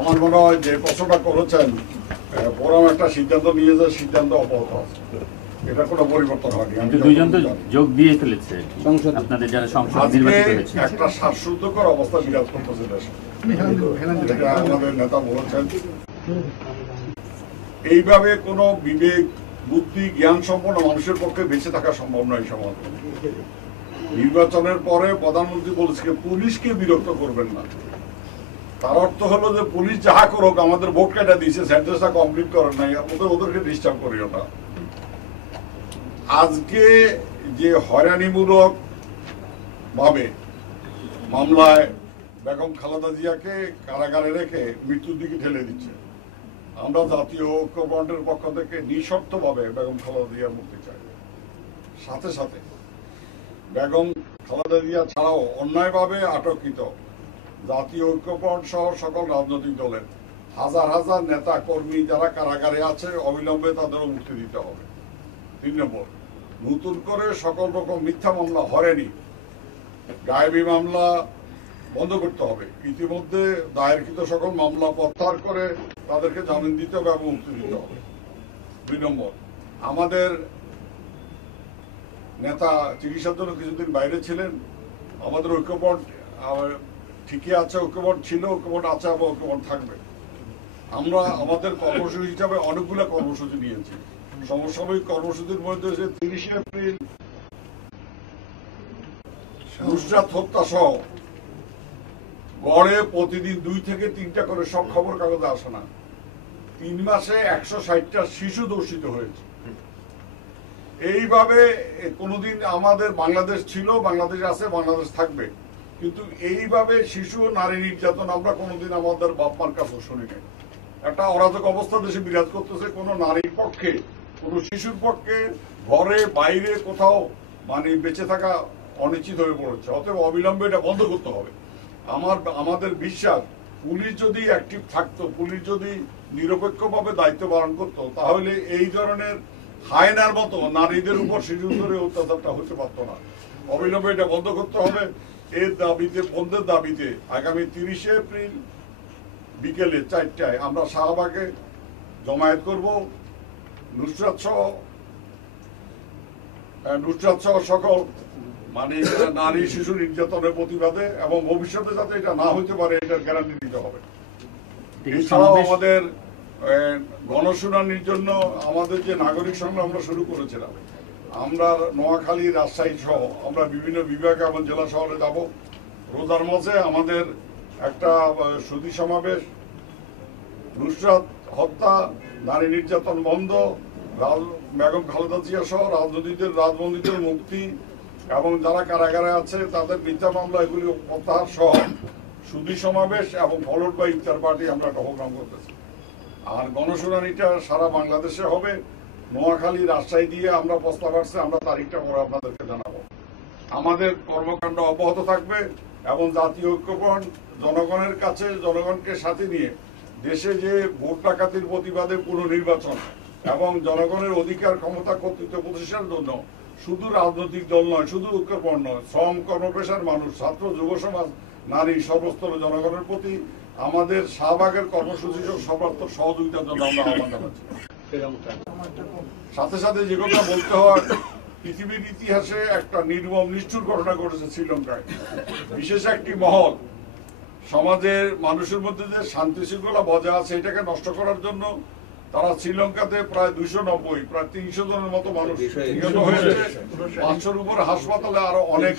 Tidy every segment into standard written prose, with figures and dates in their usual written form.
আমার মনে হয় যে প্রশ্নটা করেছেন বরং একটা সিদ্ধান্ত নিয়ে যায়, সিদ্ধান্ত অব্যাহত আছে, এটা কোনো পরিবর্তন হয়নি। কিন্তু দুইজন তো যোগ দিয়ে ফেলেছে আপনাদের যারা সংসদ নির্বাচিত হয়েছে। একটা শ্বাসরুদ্ধকর অবস্থা বিরাজ করতেছে দেশে, এটা আমাদের নেতা বলেছেন। এইভাবে কোনো বিবেক বুদ্ধি জ্ঞান সম্পন্ন মানুষের পক্ষে বেঁচে থাকা সম্ভব নয়। সমাজ নির্বাচনের পরে প্রধানমন্ত্রী বলেছে পুলিশকে বিরক্ত করবেন না। তার অর্থ হলো যে পুলিশ যাহা করুক, আমাদের ভোট কেটে দিয়েছে, সেন্টেন্সটা কমপ্লিট করেন নাই, ওদেরকে ডিস্টার্ব করিও না। আজকে যে হয়রানিমূলক ভাবে মামলায় বেগম খালেদা জিয়াকে কারাগারে রেখে মৃত্যুর দিকে ঠেলে দিচ্ছে, আমরা জাতীয় ঐক্যফ্রন্টের পক্ষ থেকে নিঃশর্তভাবে বেগম খালেদা জিয়ার মুক্তি চাই। সাথে সাথে বেগম খালেদা জিয়া ছাড়াও অন্যায়ভাবে আটককৃত জাতীয় ঐক্যফ্রন্ট সহ সকল রাজনৈতিক দলের হাজার হাজার নেতা কর্মী যারা কারাগারে আছে, অবিলম্বে তাদেরও মুক্তি দিতে হবে। 3 নম্বর, নতুন করে সকল রকম মিথ্যা মামলা, হয়রানি, গায়েবী মামলা বন্ধ করতে হবে। ইতিমধ্যে দায়েরকৃত সকল মামলা প্রত্যাহার করে তাদেরকে জামিন দিতে হবে এবং মুক্তি দিতে হবে। 2 নম্বর, আমাদের নেতা চিকিৎসার জন্য কিছুদিন বাইরে ছিলেন, আমাদের ঐক্যফ্রন্ট ঠিকই আছে, ঐক্যফ্রন্ট ছিল, ঐক্যফ্রন্ট আছে এবং ঐক্যফ্রন্ট থাকবে। আমরা আমাদের কর্মসূচি হিসাবে অনেকগুলো কর্মসূচি নিয়েছি। সমসাময়িক কর্মসূচির মধ্যে 30 এপ্রিল নুসরাত হত্যা সহ গড়ে প্রতিদিন 2 থেকে 3টা করে সব খবর কাগজে আসে না, 3 মাসে 160টা শিশু দর্শিত হয়েছে। এইভাবে কোনোদিন আমাদের বাংলাদেশ ছিল, বাংলাদেশ আছে, বাংলাদেশ থাকবে, কিন্তু এইভাবে শিশু নারী নির্যাতন আমরা কোনোদিন আমাদের বাপ মার কাছে শুনি নাই। একটা অরাজক অবস্থা দেশে বিরাজ করতেছে। কোনো নারীর পক্ষে, কোনো শিশুর পক্ষে ঘরে বাইরে কোথাও বেঁচে থাকা অনিশ্চিত হয়ে পড়েছে। অতএব অবিলম্বে এটা বন্ধ করতে হবে। আমাদের বিশ্বাস, পুলিশ যদি অ্যাক্টিভ থাকতো, পুলিশ যদি নিরপেক্ষভাবে দায়িত্ব পালন করতো, তাহলে এই ধরনের হায়নার মতো নারীদের উপর শিশুদের অত্যাচারটা হতে পারতো না। অবিলম্বে এটা বন্ধ করতে হবে। এর দাবিতে, বন্ধের দাবিতে আগামী 30 এপ্রিল বিকেলে 4টায় আমরা শাহবাগে জমায়েত করব। নুসরাত সহ সকল নারী শিশু নির্যাতনের প্রতিবাদে, এবং ভবিষ্যতে যাতে এটা না হইতে পারে এটার গ্যারান্টি দিতে হবে। এছাড়াও আমাদের গণশুনানির জন্য আমাদের যে নাগরিক সংগ্রাম আমরা শুরু করেছিলাম, আমরা নোয়াখালী, রাজশাহী সহ আমরা বিভিন্ন বিভাগ এবং জেলা শহরে যাব। রোজার মাঝে আমাদের একটা সুধী সমাবেশ, নুসরাত হত্যা, নারী নির্যাতন বন্ধ, বেগম খালেদা জিয়া সহ রাজবন্দীদের মুক্তি এবং যারা কারাগারে আছে তাদের মিথ্যা মামলা এগুলি প্রত্যাহার সহ সুধী সমাবেশ এবং ফলোড বাই ইফতার পার্টি আমরা প্রোগ্রাম করতেছি। আর গণশুনানিটা সারা বাংলাদেশে হবে। নোয়াখালী, রাজশাহী দিয়ে আমরা প্রস্তাব আসছে, আমরা তারিখটা পরে আপনাদেরকে জানাবো। আমাদের কর্মকাণ্ড অব্যাহত থাকবে এবং জাতীয় ঐক্যফ্রন্ট জনগণের কাছে, জনগণকে সাথে নিয়ে দেশে যে ভোট ডাকাতির প্রতিবাদে পুনর্নির্বাচন এবং জনগণের অধিকার, ক্ষমতা, কর্তৃত্ব প্রতিষ্ঠার জন্য শুধু রাজনৈতিক দল নয়, শুধু ঐক্যফ্রন্ট নয়, শ্রম কর্মপেশার মানুষ, ছাত্র, যুব সমাজ, নারী, সর্বস্তরের জনগণের প্রতি আমাদের শাহবাগের কর্মসূচি সর্বাত্মক সহযোগিতার জন্য আমরা আহ্বান জানাচ্ছি। সাথে সাথে যে কথা বলতে হয়, পৃথিবীর ইতিহাসে একটা নির্মম নিষ্ঠুর ঘটনা ঘটেছে শ্রীলঙ্কায়। বিশেষ একটি মহল সমাজের মানুষের মধ্যে যে শান্তি শৃঙ্খলা বজায় আছে এটাকে নষ্ট করার জন্য তারা শ্রীলঙ্কাতে প্রায় 290, প্রায় 300 জনের মতো মানুষ নিহত হয়েছে। 500-র উপর হাসপাতালে, আরো অনেক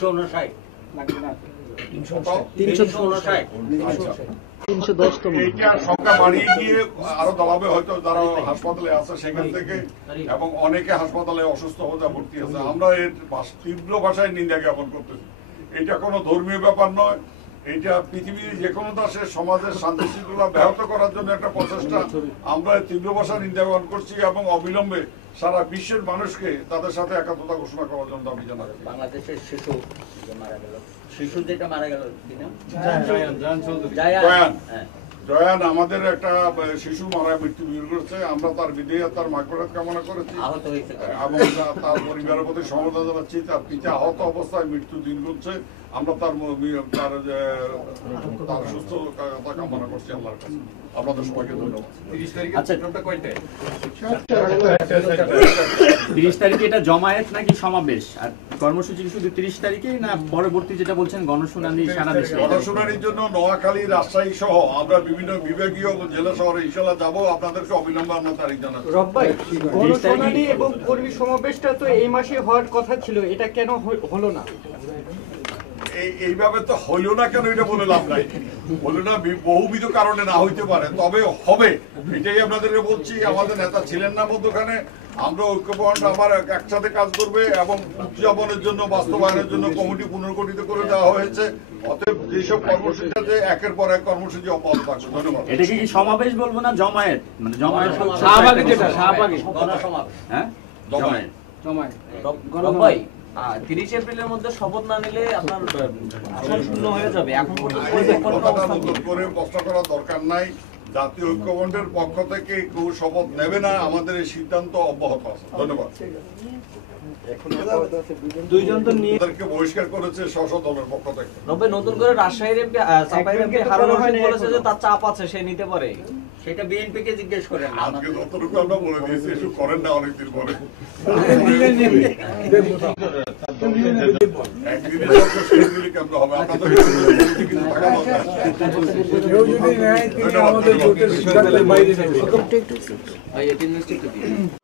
এইটা সংখ্যা বাড়িয়ে গিয়ে আরো দাঁড়াবে হয়তো যারা হাসপাতালে আছে সেখান থেকে, এবং অনেকে হাসপাতালে অসুস্থ হতে ভর্তি আছে। আমরা এর তীব্র ভাষায় নিন্দা জ্ঞাপন করতেছি। এটা কোনো ধর্মীয় ব্যাপার নয়, এটা পৃথিবীর যে কোনো দেশের সমাজের শান্তি শৃঙ্খলা ব্যাহত করার জন্য একটা প্রচেষ্টা। আমরা তীব্র ভাষায় নিন্দা জ্ঞাপন করছি এবং অবিলম্বে সারা বিশ্বের মানুষকে তাদের সাথে একাত্মতা ঘোষণা করার জন্য দাবি জানাচ্ছি। বাংলাদেশের শিশু যেটা মারা গেল, জয়ান আমাদের একটা শিশু মৃত্যুবরণ করেছে। আমরা তার বিদেয়, তার মাগফিরাত কামনা করেছি এবং তার পরিবারের প্রতি সমবেদনা জানাচ্ছি। তার পিতা আহত অবস্থায় মৃত্যু দিন করছে। আমরা তার সুস্থতা কামনা করছি আল্লাহর কাছে। আপনাদের সবাইকে ধন্যবাদ। 30 তারিখে আচ্ছা। প্রোগ্রামটা কয়টায়? 30 তারিখে এটা জমায়েত নাকি সমাবেশ? আর কর্মসূচি কি শুধু 30 তারিখেই না পরবর্তী যেটা বলছেন গণশুনানি সারা দেশে? গণশুনানির জন্য নোয়াখালী, রাজশাহী সহ আমরা বিভিন্ন বিভাগীয় জেলা শহরে ইনশাআল্লাহ যাব। আপনাদেরকে অবিলম্বে আমরা তারিখ জানাচ্ছি। রব্বাই, গণশুনানি এবং কর্মী সমাবেশটা তো এই মাসে হওয়ার কথা ছিল, এটা কেন হলো না? এইভাবে তো হইল না কেন এটা বলে লাভ নাই। হইল না বহুবিধ কারণে না হইতে পারে, তবে হবে এটাই আপনাদেরকে বলছি। আমাদের নেতা ছিলেন না মধ্যখানে, আমরা ঐক্যবদ্ধ আবার একসাথে কাজ করবে এবং উদযাপনের জন্য, বাস্তবায়নের জন্য কমিটি পুনর্গঠিত করে দেওয়া হয়েছে। অতএব যেসব কর্মসূচি আছে একের পর এক কর্মসূচি অব্যাহত থাকবে। ধন্যবাদ। এটাকে কি সমাবেশ বলবো না জমায়েত? মানে জমায়েত শাহবাগে যেটা, শাহবাগে। গণসমাবেশ। হ্যাঁ জমায়েত। জমায়েত। রব্বাই, 30 এপ্রিলের মধ্যে শপথ না নিলে আপনার আসন শূন্য হয়ে যাবে। এখন কথাটা নতুন করে প্রশ্ন করার দরকার নাই। জাতীয় ঐক্যফ্রন্টের পক্ষ থেকে কেউ শপথ নেবে না, আমাদের এই সিদ্ধান্ত অব্যাহত আছে। ধন্যবাদ। দুইজন তো নিয়ে তাদেরকে বহিষ্কার করেছে স্ব দলের পক্ষ থেকে। রব্বাই, নতুন করে রাজশাহীর এমপি চাপাইয়ের এমপি হারুন রশিদ বলেছে যে তার চাপ আছে, সে নিতে পারে। সেটা বিএনপি কে জিজ্ঞেস করেন। আজকে যতটুকু আমরা বলে দিয়েছি এসব করেন না অনেকদিন পরে। একদিনে সব শেষ দিলে কেমন হবে? আপনাদের কিছু থাকা দরকার। কেউ যদি নেয় তিনি আমাদের ভোটের সিদ্ধান্তের বাইরে নেবে। ভাই, 18 মিনিট